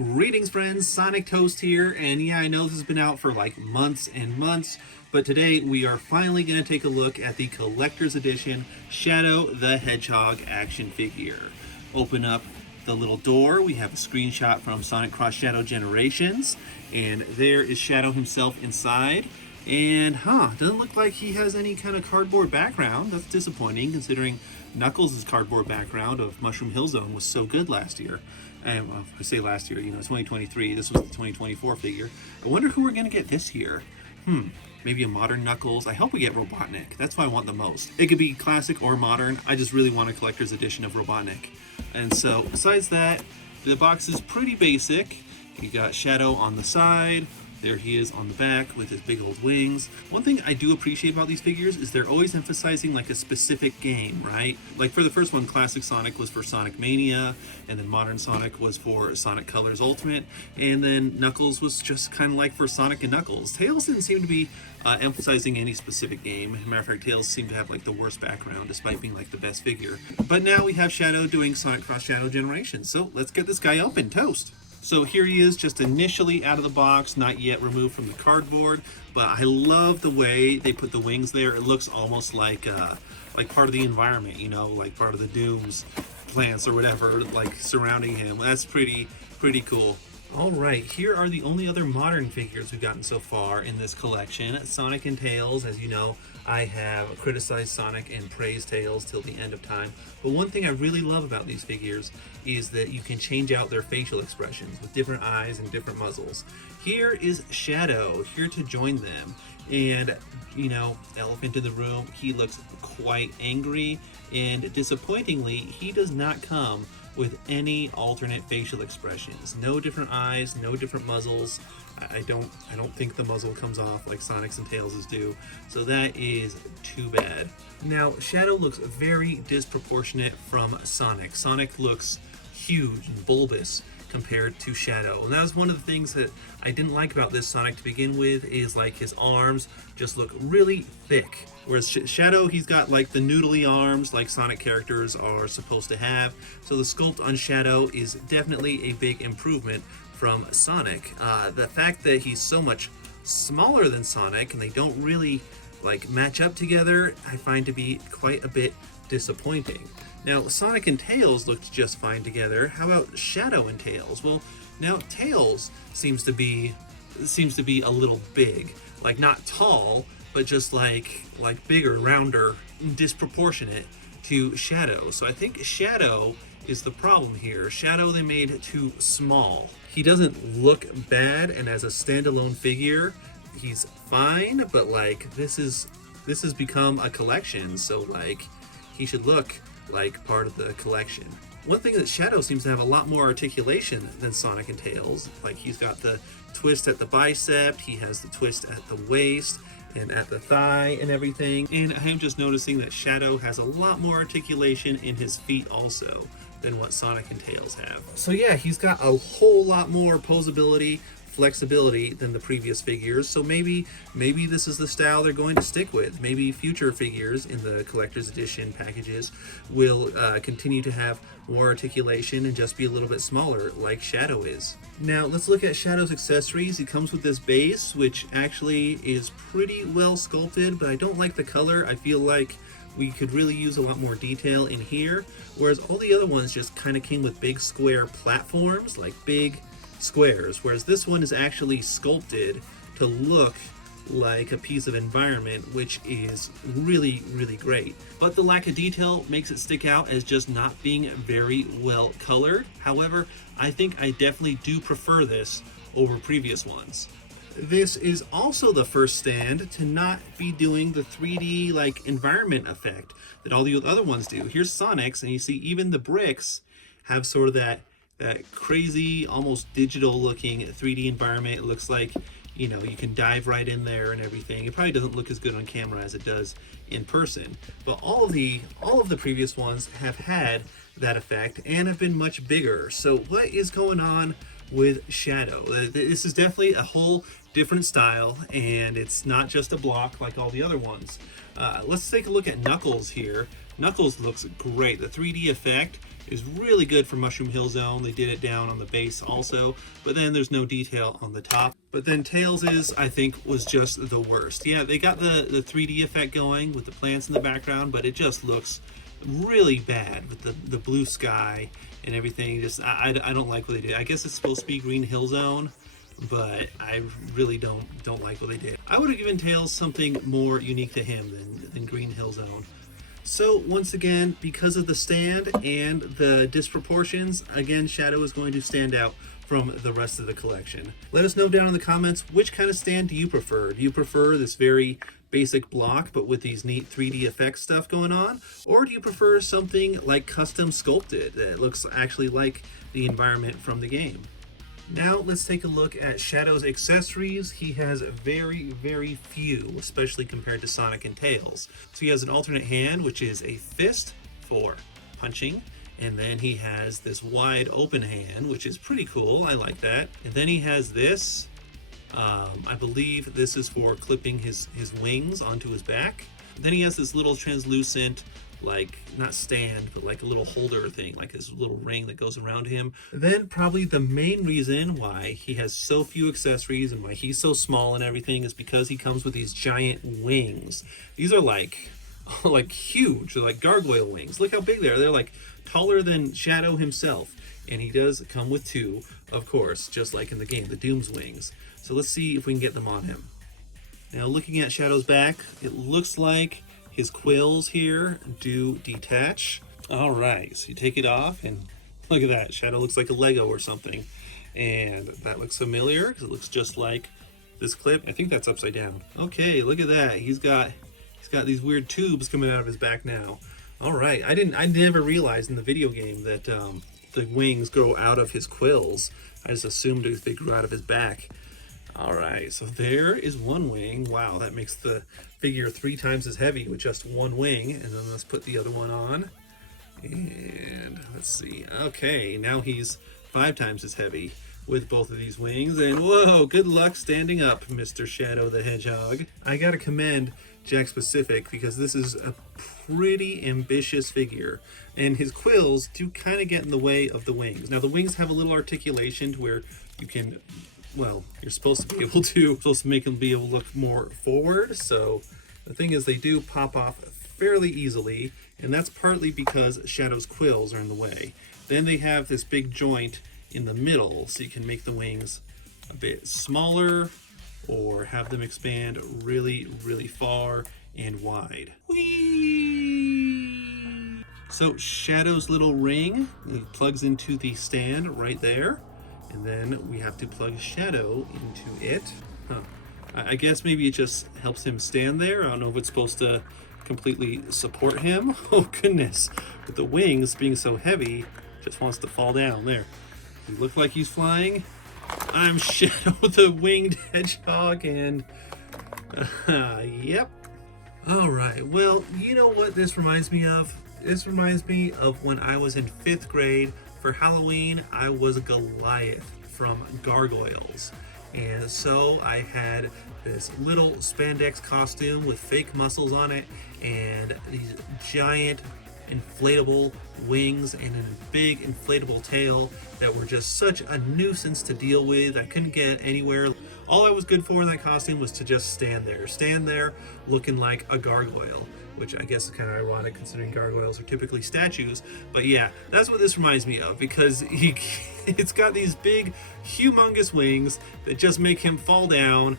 Greetings friends, Sonic Toast here, and yeah, I know this has been out for like months and months, but today we are finally going to take a look at the collector's edition Shadow the Hedgehog action figure. Open up the little door, we have a screenshot from Sonic Cross Shadow Generations, and there is Shadow himself inside. And doesn't look like he has any kind of cardboard background. That's disappointing considering Knuckles' cardboard background of Mushroom Hill Zone was so good last year. And well, I say last year, 2023, this was the 2024 figure. I wonder who we're going to get this year. Maybe a modern Knuckles. I hope we get Robotnik. That's what I want the most. It could be classic or modern. I just really want a collector's edition of Robotnik. And so, besides that, the box is pretty basic. You got Shadow on the side. There he is on the back with his big old wings. One thing I do appreciate about these figures is they're always emphasizing like a specific game, right? Like for the first one, Classic Sonic was for Sonic Mania, and then Modern Sonic was for Sonic Colors Ultimate, and then Knuckles was just kind of like for Sonic and Knuckles. Tails didn't seem to be emphasizing any specific game. As a matter of fact, Tails seemed to have like the worst background despite being like the best figure. But now we have Shadow doing Sonic Cross Shadow Generations. So let's get this guy open. Toast. So here he is, just initially out of the box, not yet removed from the cardboard, but I love the way they put the wings there. It looks almost like part of the environment, like part of the Doom's plants or whatever, like surrounding him. That's pretty cool. All right, here are the only other modern figures we've gotten so far in this collection. Sonic and Tails, as you know, I have criticized Sonic and praised Tails till the end of time. But one thing I really love about these figures is that you can change out their facial expressions with different eyes and different muzzles. Here is Shadow, here to join them. And, elephant in the room, he looks quite angry, and disappointingly, he does not come with any alternate facial expressions. No different eyes, no different muzzles. I don't think the muzzle comes off like Sonic's and Tails' do, so that is too bad. Now, Shadow looks very disproportionate from Sonic. Sonic looks huge and bulbous compared to Shadow, and that was one of the things that I didn't like about this Sonic to begin with, is like his arms just look really thick. Whereas Shadow, he's got like the noodly arms like Sonic characters are supposed to have. So the sculpt on Shadow is definitely a big improvement from Sonic. The fact that he's so much smaller than Sonic and they don't really like match up together, I find to be quite a bit disappointing. Now, Sonic and Tails looked just fine together. How about Shadow and Tails? Well, now Tails seems to be a little big, like not tall, but just like bigger, rounder, disproportionate to Shadow. So I think Shadow is the problem here. Shadow they made too small. He doesn't look bad, and as a standalone figure, he's fine, but like this has become a collection, so like he should look like part of the collection. One thing that Shadow seems to have a lot more articulation than Sonic and Tails. Like he's got the twist at the bicep, he has the twist at the waist, and at the thigh and everything. And I'm just noticing that Shadow has a lot more articulation in his feet also than what Sonic and Tails have. So yeah, he's got a whole lot more posability, flexibility than the previous figures. So maybe this is the style they're going to stick with. Maybe future figures in the collector's edition packages will continue to have more articulation and just be a little bit smaller like Shadow is. Now let's look at Shadow's accessories. He comes with this base, which actually is pretty well sculpted, but I don't like the color. I feel like we could really use a lot more detail in here, whereas all the other ones just kind of came with big square platforms, like big squares, whereas this one is actually sculpted to look like a piece of environment, which is really great. But the lack of detail makes it stick out as just not being very well colored. However, I think I definitely do prefer this over previous ones. This is also the first stand to not be doing the 3D like environment effect that all the other ones do. Here's Sonic's, and you see even the bricks have sort of that crazy, almost digital looking 3D environment. It looks like, you can dive right in there and everything. It probably doesn't look as good on camera as it does in person. But all of the previous ones have had that effect and have been much bigger. So what is going on with Shadow? This is definitely a whole different style, and it's not just a block like all the other ones. Let's take a look at Knuckles here. Knuckles looks great. The 3D effect is really good for Mushroom Hill Zone. They did it down on the base also, but then there's no detail on the top. But then Tails I think, was just the worst. Yeah, they got the 3D effect going with the plants in the background, but it just looks really bad with the blue sky and everything. Just I don't like what they did. I guess it's supposed to be Green Hill Zone, but I really don't like what they did. I would have given Tails something more unique to him than Green Hill Zone. So once again, because of the stand and the disproportions, again, Shadow is going to stand out from the rest of the collection. Let us know down in the comments, which kind of stand do you prefer? Do you prefer this very basic block but with these neat 3D effects stuff going on? Or do you prefer something like custom sculpted that looks actually like the environment from the game? Now let's take a look at Shadow's accessories. He has very, very few, especially compared to Sonic and Tails. So he has an alternate hand, which is a fist for punching. And then he has this wide open hand, which is pretty cool. I like that. And then he has this. I believe this is for clipping his wings onto his back. Then he has this little translucent, like, not stand, but like a little holder thing, like this little ring that goes around him. Then probably the main reason why he has so few accessories and why he's so small and everything is because he comes with these giant wings. These are like huge. They're like gargoyle wings. Look how big they are. They're like taller than Shadow himself. And he does come with two, of course, just like in the game, the Doom's wings. So let's see if we can get them on him. Now looking at Shadow's back, it looks like his quills here do detach. All right, so you take it off and look at that. Shadow looks like a Lego or something. And that looks familiar because it looks just like this clip. I think that's upside down. Okay, look at that. He's got these weird tubes coming out of his back now. All right, I never realized in the video game that the wings grow out of his quills. I just assumed they grew out of his back. All right, so there is one wing. Wow, that makes the figure 3 times as heavy with just one wing. And then let's put the other one on. And let's see. Okay, now he's 5 times as heavy with both of these wings. And whoa, good luck standing up, Mr. Shadow the Hedgehog. I gotta commend Jakks Pacific because this is a pretty ambitious figure. And his quills do kind of get in the way of the wings. Now the wings have a little articulation to where you can, well, you're supposed to be able to make them be able to look more forward. So the thing is, they do pop off fairly easily, and that's partly because Shadow's quills are in the way. Then they have this big joint in the middle, so you can make the wings a bit smaller or have them expand really, really far and wide. Whee! So Shadow's little ring plugs into the stand right there. And then we have to plug Shadow into it. I guess maybe it just helps him stand there. I don't know if it's supposed to completely support him. Oh goodness, with the wings being so heavy, just wants to fall down there. He looks like he's flying. I'm Shadow the Winged Hedgehog, and yep. All right, well, you know what this reminds me of? This reminds me of when I was in 5th grade. For Halloween, I was Goliath from Gargoyles. And so I had this little spandex costume with fake muscles on it and these giant inflatable wings and a big inflatable tail that were just such a nuisance to deal with. I couldn't get anywhere. All I was good for in that costume was to just stand there looking like a gargoyle, which I guess is kind of ironic considering gargoyles are typically statues. But yeah, that's what this reminds me of, because it's got these big, humongous wings that just make him fall down,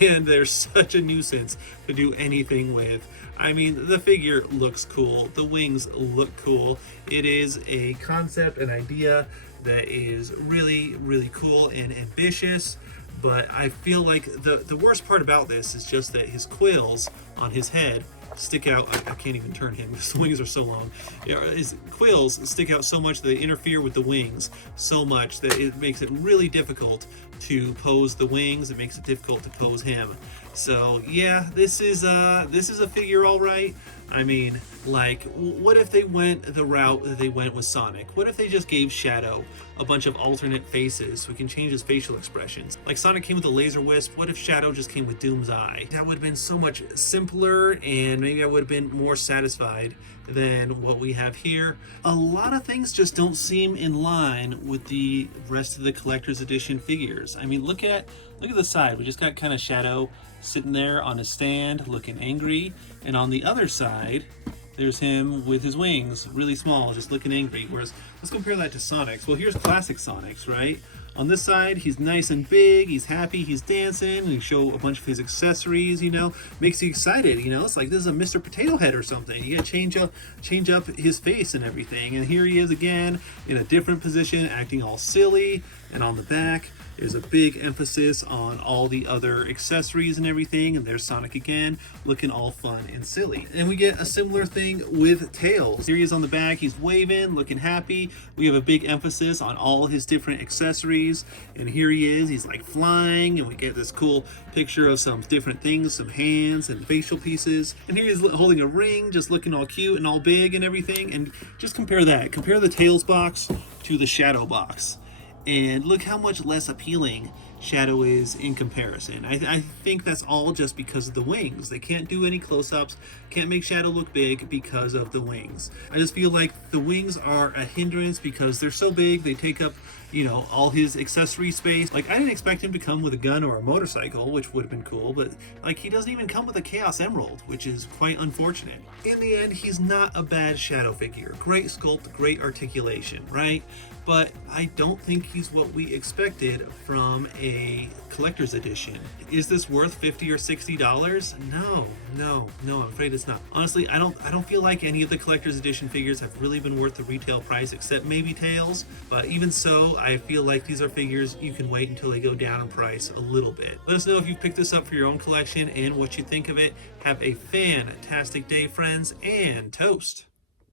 and they're such a nuisance to do anything with. I mean, the figure looks cool, the wings look cool. It is a concept, an idea that is really, really cool and ambitious. But I feel like the worst part about this is just that his quills on his head stick out. I can't even turn him because the wings are so long. His quills stick out so much that they interfere with the wings so much that it makes it really difficult to pose the wings. It makes it difficult to pose him. So yeah, this is a figure all right. I mean, like, what if they went the route that they went with Sonic? What if they just gave Shadow a bunch of alternate faces so we can change his facial expressions? Like Sonic came with a laser wisp, what if Shadow just came with Doom's eye? That would have been so much simpler, and maybe I would have been more satisfied than what we have here. A lot of things just don't seem in line with the rest of the collector's edition figures. I mean, look at the side. We just got kind of Shadow sitting there on his stand looking angry, and on the other side there's him with his wings really small, just looking angry. Whereas, let's compare that to Sonic's. Well, here's classic Sonic's, right? On this side, he's nice and big, he's happy, he's dancing, and you show a bunch of his accessories, you know, makes you excited, you know, it's like this is a Mr. Potato Head or something. You gotta change up his face and everything. And here he is again, in a different position, acting all silly, and on the back, there's a big emphasis on all the other accessories and everything, and there's Sonic again, looking all fun and silly. And we get a similar thing with Tails. Here he is on the back, he's waving, looking happy. We have a big emphasis on all his different accessories, and here he is, he's like flying, and we get this cool picture of some different things, some hands and facial pieces. And here he is holding a ring, just looking all cute and all big and everything. And just compare that. Compare the Tails box to the Shadow box, and look how much less appealing Shadow is in comparison. I think that's all just because of the wings. They can't do any close-ups, can't make Shadow look big because of the wings. I just feel like the wings are a hindrance because they're so big, they take up, you know, all his accessory space. Like, I didn't expect him to come with a gun or a motorcycle, which would have been cool, but like, he doesn't even come with a Chaos Emerald, which is quite unfortunate. In the end, he's not a bad Shadow figure. Great sculpt, great articulation, right? But I don't think he's what we expected from a collector's edition. Is this worth $50 or $60? No, I'm afraid it's not. Honestly, I don't feel like any of the collector's edition figures have really been worth the retail price, except maybe Tails. But even so, I feel like these are figures you can wait until they go down in price a little bit. Let us know if you picked this up for your own collection and what you think of it. Have a fantastic day, friends, and toast.